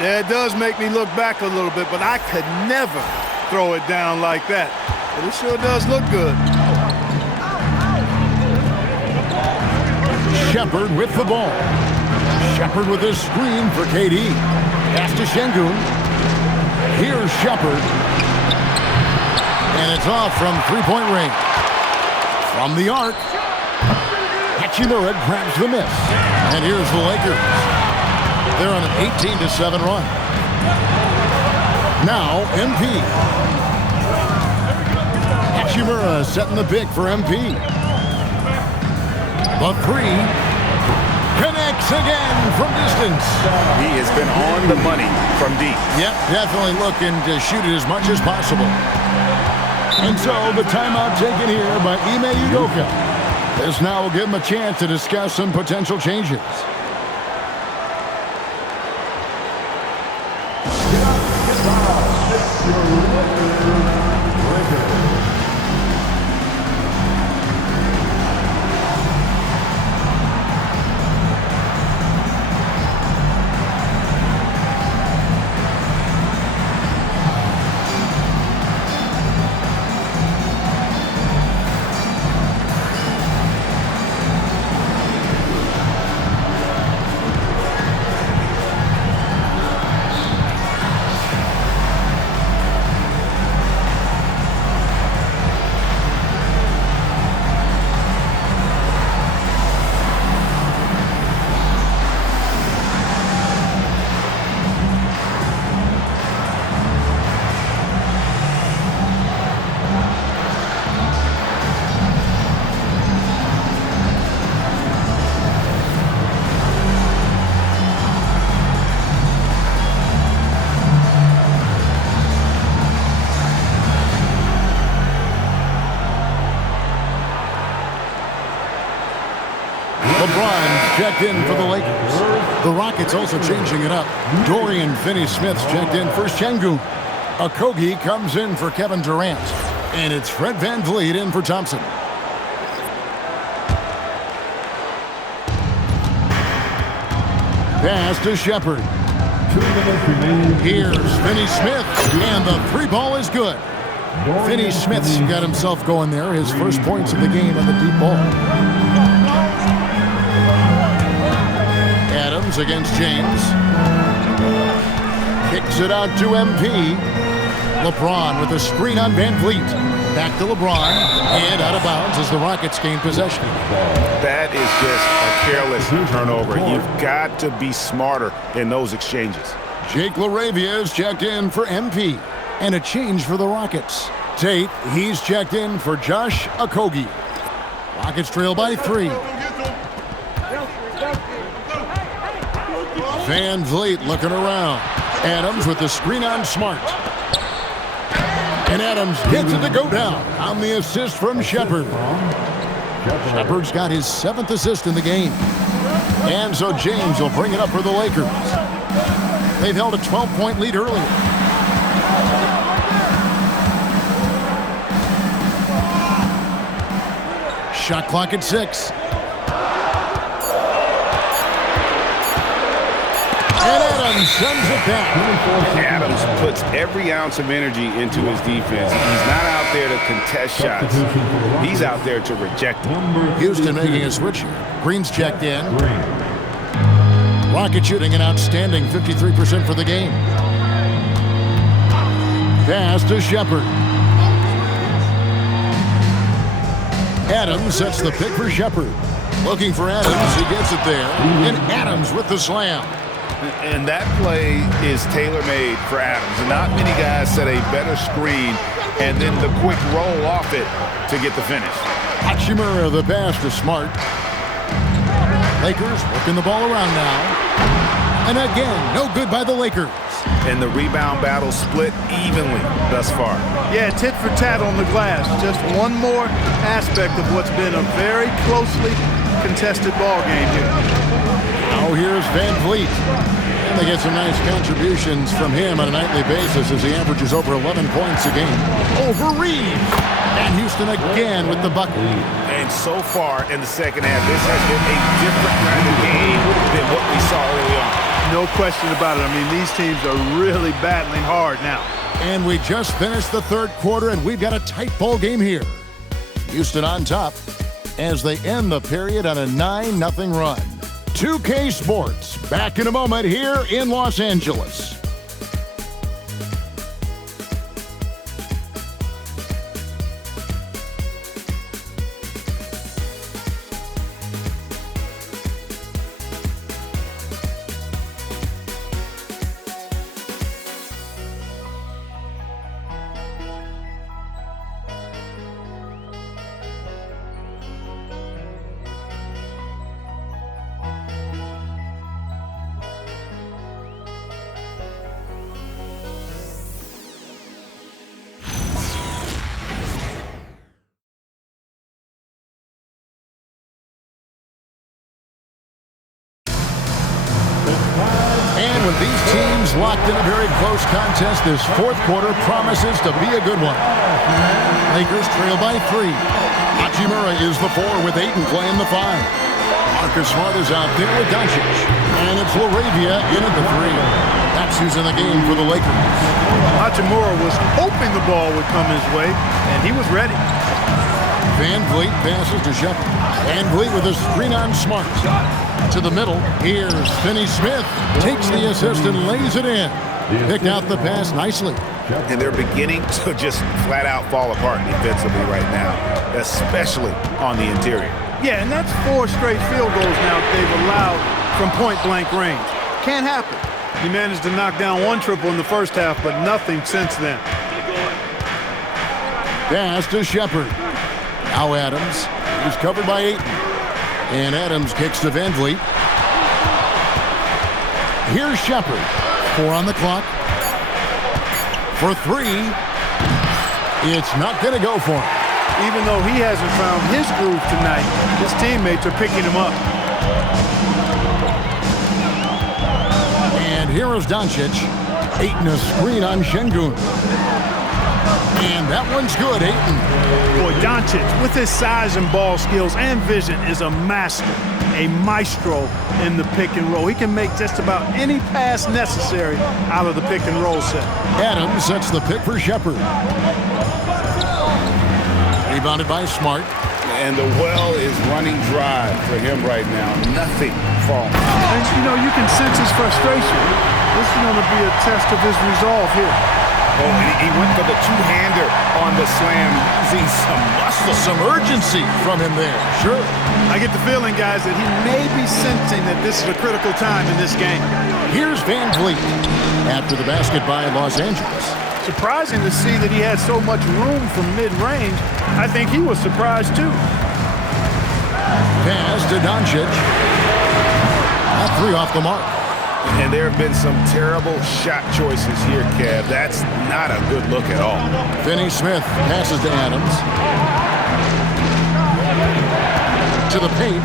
Yeah, it does make me look back a little bit, but I could never throw it down like that. But it sure does look good. Shepard with the ball. Shepard with a screen for KD. Pass to Şengün. Here's Shepard. And it's off from three-point range. From the arc. Hachimura grabs the miss. And here's the Lakers. They're on an 18-7 run. Now, MP. Hachimura setting the pick for MP. The three connects again from distance. He has been on the money from deep. Yep, definitely looking to shoot it as much as possible. And so the timeout taken here by Ime Udoka. This now will give him a chance to discuss some potential changes. LeBron checked in for the Lakers. The Rockets also changing it up. Dorian Finney-Smith's checked in for Şengün. Okogie comes in for Kevin Durant. And it's Fred VanVleet in for Thompson. Pass to Shepard. Here's Finney-Smith, and the three ball is good. Finney-Smith's got himself going there. His first points of the game on the deep ball. Adams against James. Kicks it out to MP. LeBron with a screen on VanVleet. Back to LeBron, and out of bounds as the Rockets gain possession. That is just a careless turnover. You've got to be smarter in those exchanges. Jake LaRavia is checked in for MP. And a change for the Rockets. Tate, he's checked in for Josh Okogie. Rockets trail by 3. VanVleet looking around. Adams with the screen on Smart. And Adams gets it to go down on the assist from Shepard. Shepard's got his 7th assist in the game. And so James will bring it up for the Lakers. They've held a 12-point lead earlier. Shot clock at 6. And Adams sends it down. Adams puts every ounce of energy into his defense. He's not out there to contest shots. He's out there to reject them. Houston making a switch here. Green's checked in. Rocket shooting an outstanding 53% for the game. Pass to Shepard. Adams sets the pick for Shepard. Looking for Adams. He gets it there. And Adams with the slam. And that play is tailor-made for Adams. Not many guys set a better screen and then the quick roll off it to get the finish. Hachimura the pass to Smart. Lakers working the ball around now. And again, no good by the Lakers. And the rebound battle split evenly thus far. Yeah, tit for tat on the glass. Just one more aspect of what's been a very closely contested ball game here. Now here's VanVleet. And they get some nice contributions from him on a nightly basis as he averages over 11 points a game. Over Reed. And Houston again with the bucket. And so far in the second half, this has been a different kind of game than what we saw early on. No question about it. I mean, these teams are really battling hard now. And we just finished the third quarter, and we've got a tight ball game here. Houston on top as they end the period on a 9-0 run. 2K Sports, back in a moment here in Los Angeles. And with these teams locked in a very close contest, this fourth quarter promises to be a good one. Lakers trail by 3. Hachimura is the 4 with Ayton playing the 5. Marcus Smart is out there with Doncic. And it's LaRavia in at the 3. That's who's in the game for the Lakers. Hachimura was hoping the ball would come his way, and he was ready. Van Vliet passes to Shepard. Van Vliet with a screen on Smart. To the middle, here's Finney Smith. Takes the assist and lays it in. Picked out the pass nicely. And they're beginning to just flat out fall apart defensively right now, especially on the interior. Yeah, and that's 4 straight field goals now they've allowed from point-blank range. Can't happen. He managed to knock down 1 triple in the first half, but nothing since then. Pass to Shepard. Now Adams. He's covered by Ayton. And Adams kicks to Van Vliet. Here's Shepard. 4 on the clock. For 3. It's not going to go for him. Even though he hasn't found his groove tonight, his teammates are picking him up. And here is Doncic. Ayton a screen on Şengün. And that one's good, Ayton. Boy, Doncic, with his size and ball skills and vision, is a master, a maestro in the pick and roll. He can make just about any pass necessary out of the pick and roll set. Adams sets the pick for Shepard. Rebounded by Smart. And the well is running dry for him right now. Nothing falling. And, you know, you can sense his frustration. This is going to be a test of his resolve here. Oh, and he went for the two-hander on the slam, using some muscle. Some urgency from him there. Sure. I get the feeling, guys, that he may be sensing that this is a critical time in this game. Here's Van Vliet after the basket by Los Angeles. Surprising to see that he had so much room from mid-range. I think he was surprised, too. Pass to Doncic. That 3 off the mark. And there have been some terrible shot choices here, Kev. That's not a good look at all. Finney Smith passes to Adams. To the paint.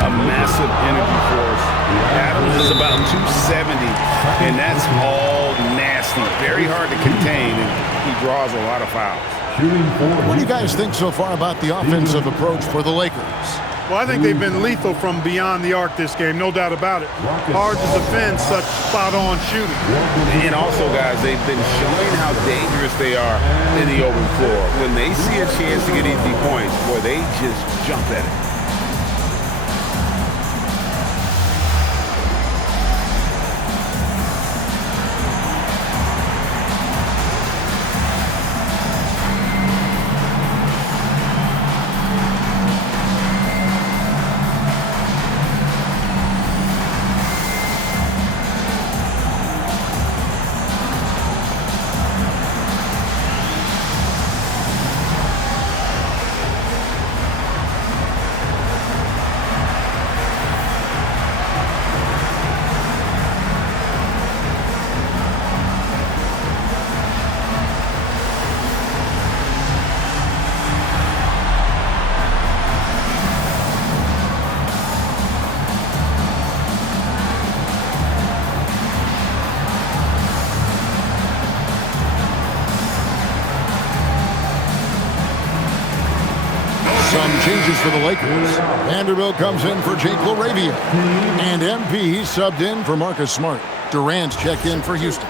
A massive energy force. Adams is about 270, and that's all nasty. Very hard to contain, and he draws a lot of fouls. What do you guys think so far about the offensive approach for the Lakers? Well, I think they've been lethal from beyond the arc this game, no doubt about it. Hard to defend such spot-on shooting. And also, guys, they've been showing how dangerous they are in the open floor. When they see a chance to get easy points, boy, they just jump at it. changes for the Lakers. Vanderbilt comes in for Jake LaRavia. And MP subbed in for Marcus Smart. Durant's checked in for Houston.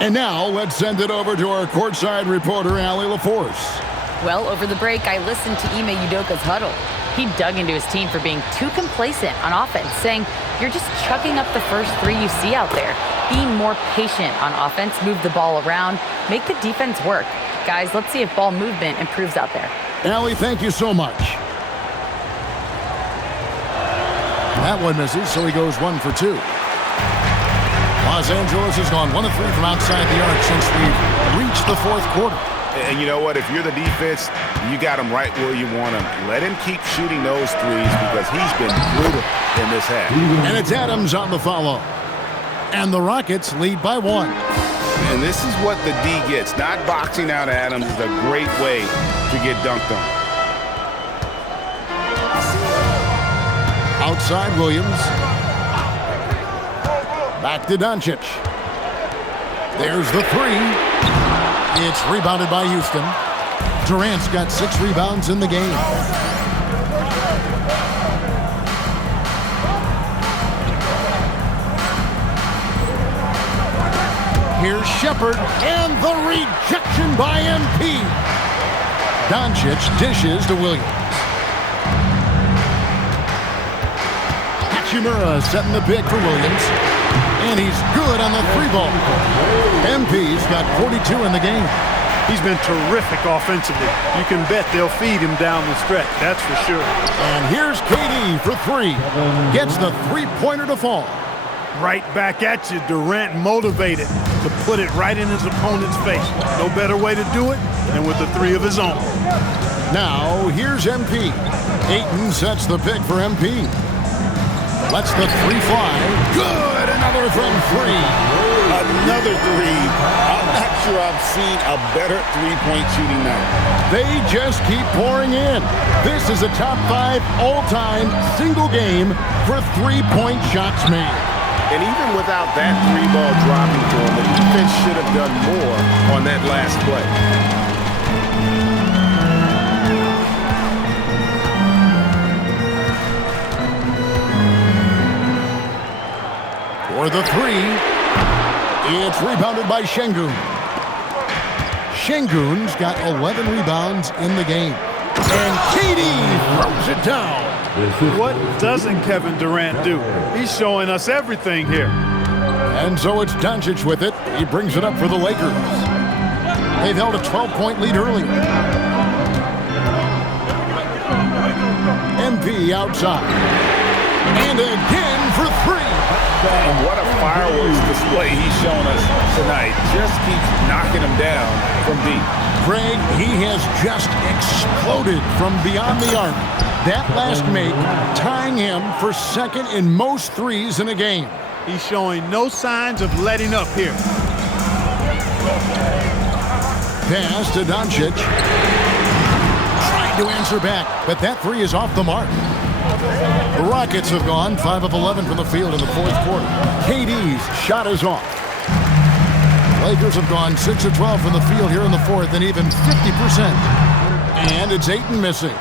And now let's send it over to our courtside reporter, Allie LaForce. Well, over the break, I listened to Ime Udoka's huddle. He dug into his team for being too complacent on offense, saying, "You're just chucking up the first three you see out there. Be more patient on offense, move the ball around, make the defense work." Guys, let's see if ball movement improves out there. Allie, thank you so much. That one misses, so he goes 1 for 2. Los Angeles has gone 1 of 3 from outside the arc since we've reached the fourth quarter. And you know what? If you're the defense, you got him right where you want him. Let him keep shooting those threes because he's been brutal in this half. And it's Adams on the follow. And the Rockets lead by 1. And this is what the D gets. Not boxing out Adams is a great way to get dunked on. Outside Williams. Back to Doncic. There's the 3. It's rebounded by Houston. Durant's got 6 rebounds in the game. Here's Shepherd, and the rejection by MP. Doncic dishes to Williams. Hachimura setting the pick for Williams. And he's good on the 3-ball. MP's got 42 in the game. He's been terrific offensively. You can bet they'll feed him down the stretch, that's for sure. And here's KD for 3. Gets the 3-pointer to fall. Right back at you, Durant motivated to put it right in his opponent's face. No better way to do it than with the 3 of his own. Now, here's MP. Ayton sets the pick for MP. Lets the 3 fly. Good! Another from 3. Another 3. I'm not sure I've seen a better three-point shooting night. They just keep pouring in. This is a top 5 all-time single game for 3-point shots made. And even without that 3-ball dropping to him, the defense should have done more on that last play. For the 3, it's rebounded by Şengün. Şengün's got 11 rebounds in the game. And KD throws it down. What doesn't Kevin Durant do? He's showing us everything here. And so it's Doncic with it. He brings it up for the Lakers. They've held a 12-point lead earlier. MP outside. And again for 3. And what a fireworks display he's shown us tonight. Just keeps knocking him down from deep. Greg, he has just exploded from beyond the arc. That last make tying him for second in most threes in a game. He's showing no signs of letting up here. Pass to Doncic. Trying to answer back, but that 3 is off the mark. The Rockets have gone 5 of 11 from the field in the fourth quarter. KD's shot is off. Lakers have gone 6 of 12 from the field here in the fourth and even 50%. And it's Ayton missing.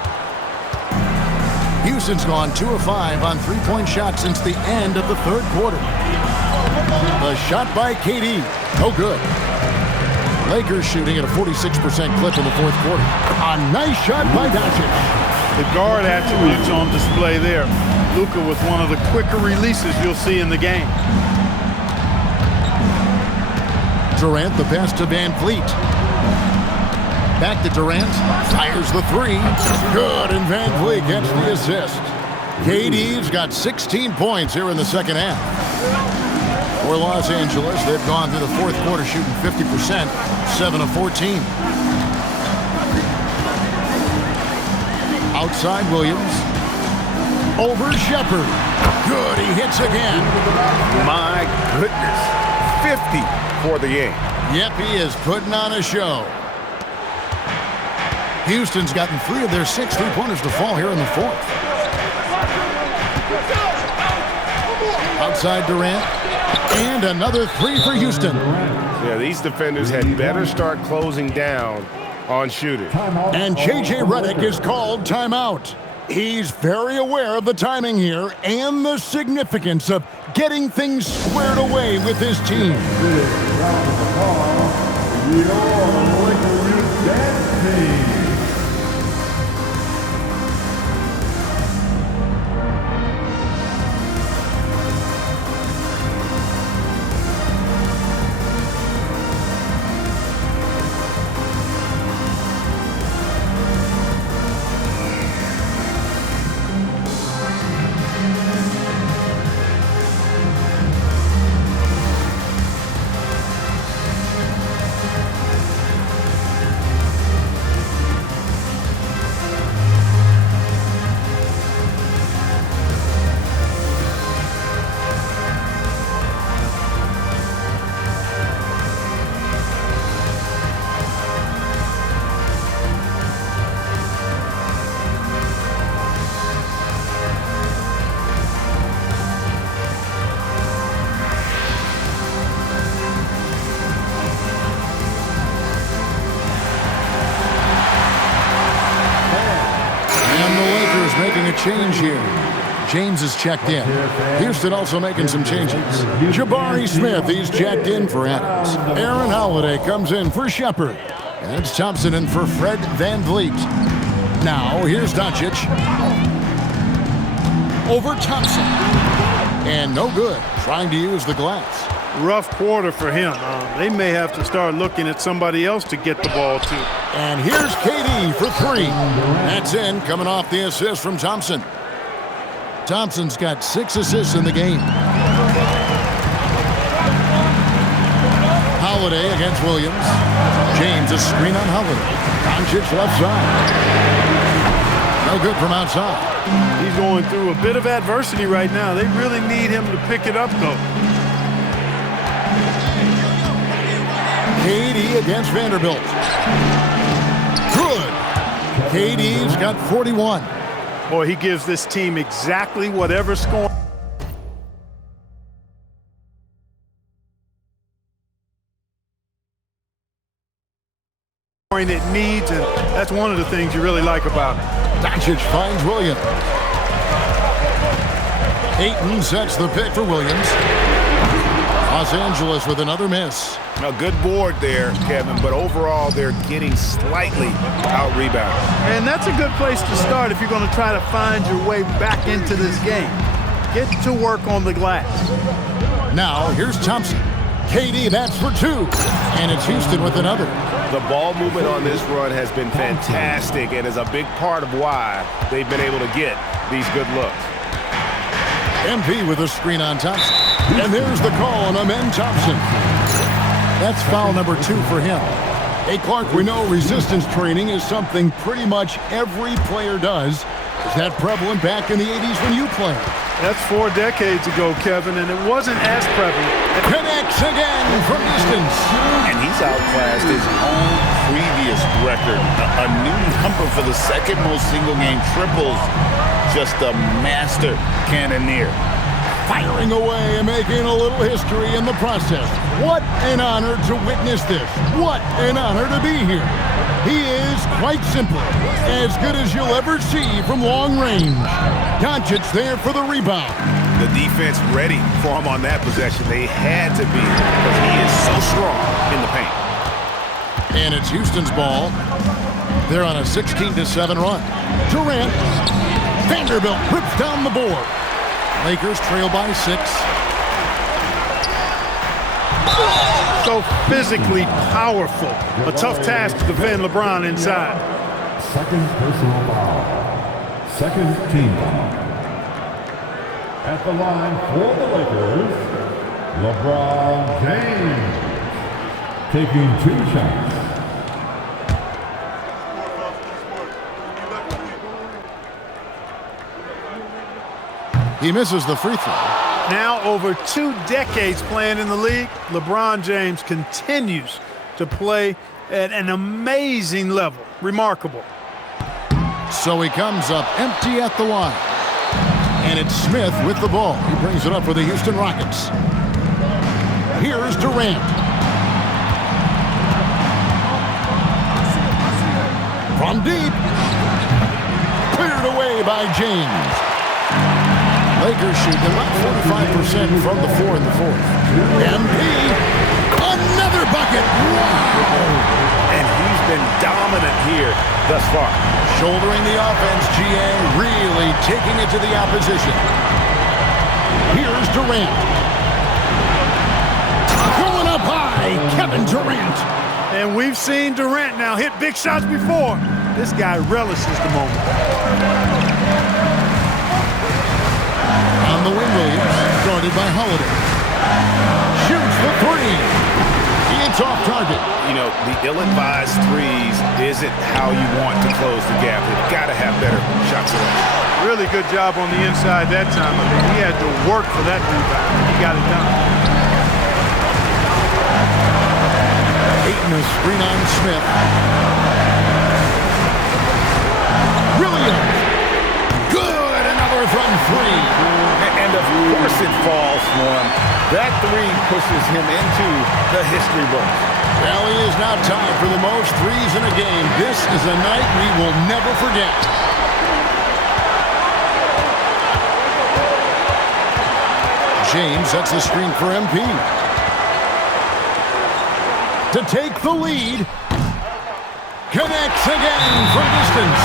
Houston's gone 2 of 5 on 3-point shots since the end of the third quarter. The shot by KD, no good. Lakers shooting at a 46% clip in the fourth quarter. A nice shot by Doncic. The guard attributes on display there. Luka with one of the quicker releases you'll see in the game. Durant, the pass to Van Fleet. Back to Durant. Fires the 3. Good, and Van Fleet gets the assist. KD's got 16 points here in the second half. For Los Angeles, they've gone through the fourth quarter shooting 50%, 7 of 14. Outside Williams. Over Shepherd. Good, he hits again. My goodness. 50 for the game. Yep, he is putting on a show. Houston's gotten 3 of their 6 3-pointers to fall here in the fourth. Outside Durant. And another 3 for Houston. Yeah, these defenders had better start closing down on shooters. And J.J. Redick is called timeout. He's very aware of the timing here and the significance of getting things squared away with his team. Making a change here. James is checked in. Houston also making some changes. Jabari Smith, he's checked in for Adams. Aaron Holiday comes in for Shepard. And it's Thompson in for Fred VanVleet. Now, here's Doncic. Over Thompson. And no good. Trying to use the glass. Rough quarter for him. They may have to start looking at somebody else to get the ball to. And here's KD for three. That's in, coming off the assist from Thompson. Thompson's got 6 assists in the game. Holiday against Williams. James, a screen on Holiday. Doncic left side. No good from outside. He's going through a bit of adversity right now. They really need him to pick it up, though. KD against Vanderbilt. Good. KD's got 41. Boy, he gives this team exactly whatever scoring it needs, and that's one of the things you really like about it. Doncic finds Williams. Ayton sets the pick for Williams. Los Angeles with another miss. A good board there, Kevin, but overall they're getting slightly out-rebounded. And that's a good place to start if you're going to try to find your way back into this game. Get to work on the glass. Now, here's Thompson. KD, that's for 2. And it's Houston with another. The ball movement on this run has been fantastic and is a big part of why they've been able to get these good looks. MP with a screen on Thompson. And there's the call on Amen Thompson. That's foul number 2 for him. Hey, Clark, we know resistance training is something pretty much every player does. Is that prevalent back in the 80s when you played? That's 4 decades ago, Kevin, and it wasn't as prevalent. Connects again from distance. And he's outclassed his own previous record. A new number for the second most single-game triples. Just a master cannoneer. Firing away and making a little history in the process. What an honor to witness this. What an honor to be here. He is, quite simply, as good as you'll ever see from long range. Doncic there for the rebound. The defense ready for him on that possession. They had to be because he is so strong in the paint. And it's Houston's ball. They're on a 16-7 run. Durant. Vanderbilt rips down the board. Lakers trail by 6. So physically powerful. A tough task to defend LeBron inside. Second personal foul. Second team foul. At the line for the Lakers, LeBron James taking 2 shots. He misses the free throw. Now over 2 decades playing in the league, LeBron James continues to play at an amazing level. Remarkable. So he comes up empty at the line. And it's Smith with the ball. He brings it up for the Houston Rockets. Here's Durant. From deep. Cleared cleared away by James. Lakers shoot about 45% from the floor in the fourth. MP, another bucket. Wow! And he's been dominant here thus far. Shouldering the offense, GA really taking it to the opposition. Here's Durant. Going up high, Kevin Durant. And we've seen Durant now hit big shots before. This guy relishes the moment. On the wing, Williams, guarded by Holiday. Shoots the three. It's off target. You know, the ill-advised threes isn't how you want to close the gap. You've got to have better shot selection. Really good job on the inside that time. I mean, he had to work for that rebound. He got it done. Ayton a screen on Smith. Williams. Good. Another from three. And of course it falls for him. That three pushes him into the history books. Well, he is now tied for the most threes in a game. This is a night we will never forget. James sets the screen for MP. To take the lead. Connects again from distance.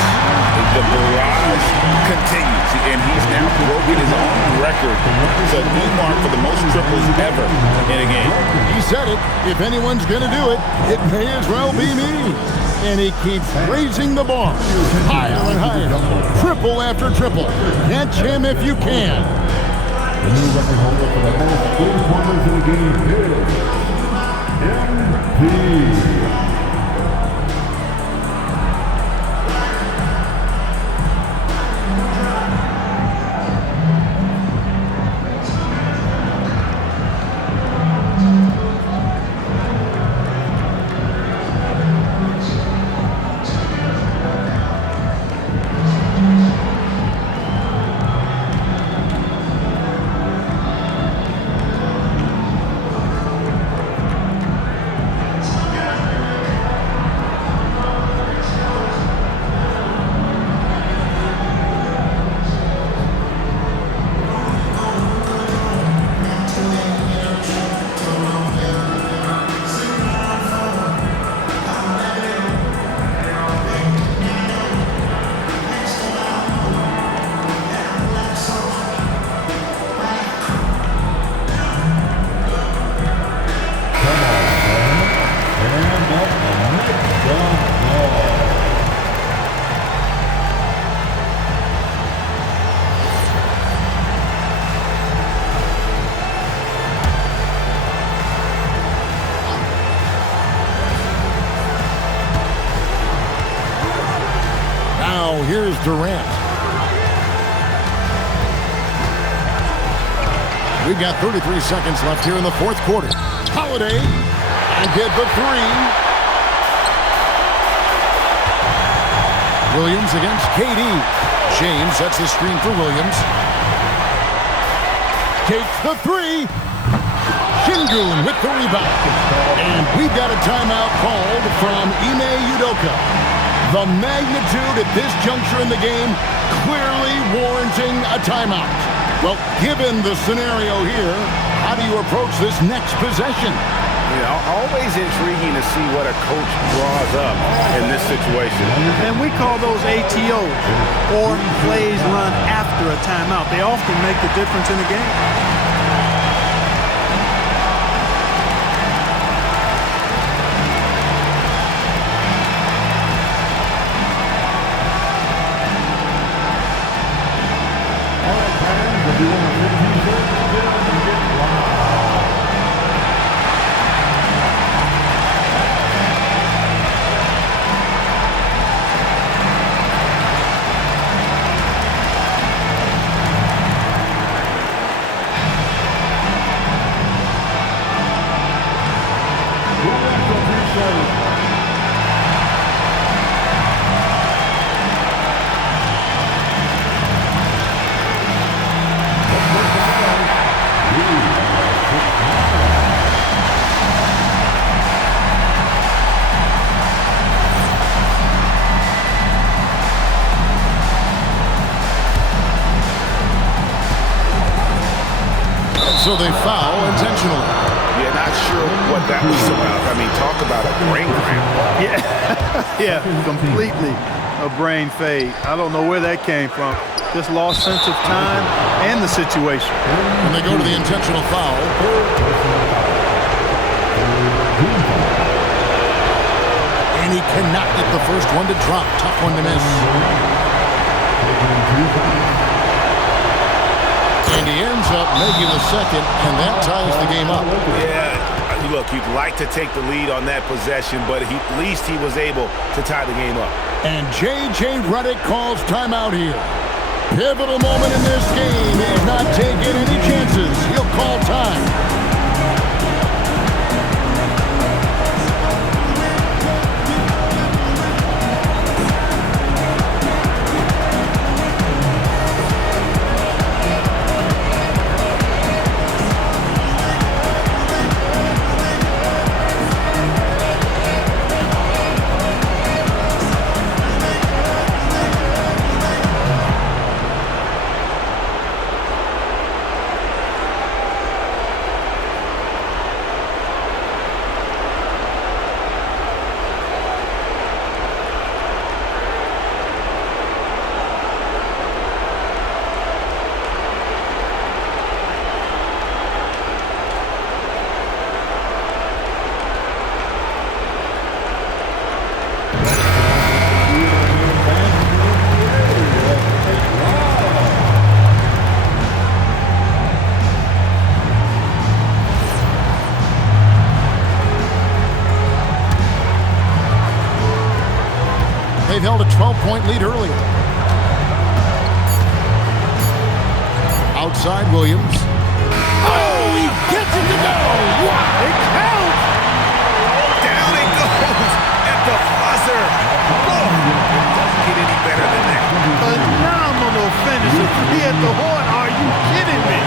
The barrage continues, and he's now broken his own record. It's a new mark for the most triples ever in a game. He said it. If anyone's going to do it, it may as well be me. And he keeps raising the bar. Higher and higher. Triple after triple. Catch him if you can. The new record holder for the most three-pointers in the game is MP. Here's Durant. We've got 33 seconds left here in the fourth quarter. Holiday, and get the three. Williams against KD. James sets the screen for Williams. Takes the three. Shingun with the rebound. And we've got a timeout called from Ime Udoka. The magnitude at this juncture in the game clearly warranting a timeout. Well, given the scenario here, how do you approach this next possession? You know, always intriguing to see what a coach draws up in this situation. And we call those ATOs, or plays run after a timeout. They often make the difference in the game. So they foul intentionally. Yeah, not sure what that was about. I mean, talk about a brain cramp. Yeah, yeah, completely a brain fade. I don't know where that came from. Just lost sense of time and the situation. And they go to the intentional foul. And he cannot get the first one to drop. Tough one to miss. And he ends up making the second, and that ties the game up. Yeah, look, you'd like to take the lead on that possession, but at least he was able to tie the game up. And J.J. Redick calls timeout here. Pivotal moment in this game. He's not taking any chances. He'll call time. They've held a 12-point lead earlier. Outside Williams. Oh, he gets it to go! Wow, it counts! Down it goes at the buzzer. Oh, it doesn't get any better than that. Phenomenal finish. A three at the horn. Are you kidding me?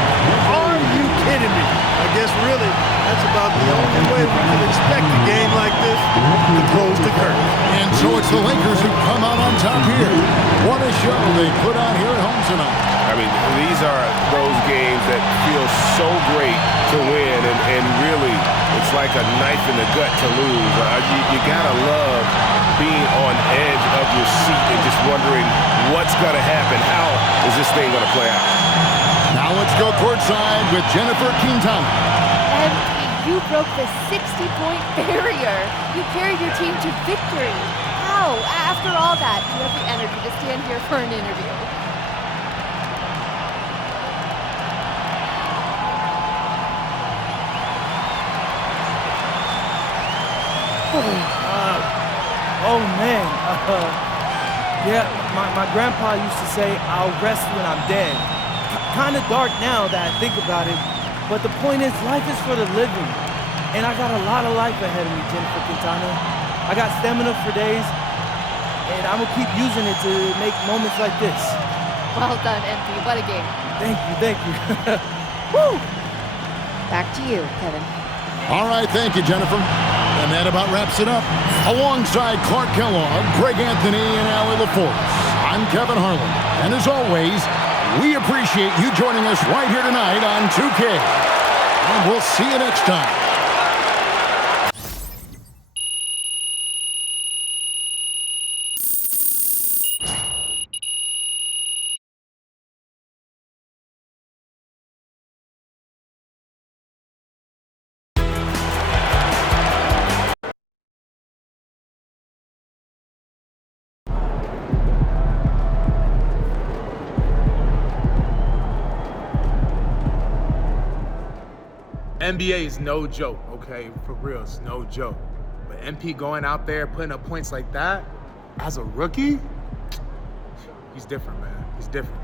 Are you kidding me? I guess really that's about the only way we can expect a game like this to close the curtain. And so it's the Lakers who come out on top here. What a show they put on here at home tonight. I mean, these are those games that feel so great to win, and really, it's like a knife in the gut to lose. You gotta love being on edge of your seat and just wondering what's gonna happen. How is this thing gonna play out? Now let's go courtside with Jennifer Quintana. And you broke the 60-point barrier. You carried your team to victory. How? After all that, do you have the energy to stand here for an interview? Oh man, yeah, my grandpa used to say, I'll rest when I'm dead. Kind of dark now that I think about it, but the point is, life is for the living. And I got a lot of life ahead of me, Jennifer Quintana. I got stamina for days, and I'm gonna keep using it to make moments like this. Well done, MP. What a game. Thank you. Woo! Back to you, Kevin. All right, thank you, Jennifer. And that about wraps it up. Alongside Clark Kellogg, Greg Anthony, and Allie LaForce, I'm Kevin Harlan. And as always, we appreciate you joining us right here tonight on 2K. And we'll see you next time. NBA is no joke, okay? For real, it's no joke. But MP going out there, putting up points like that, as a rookie, he's different, man. He's different.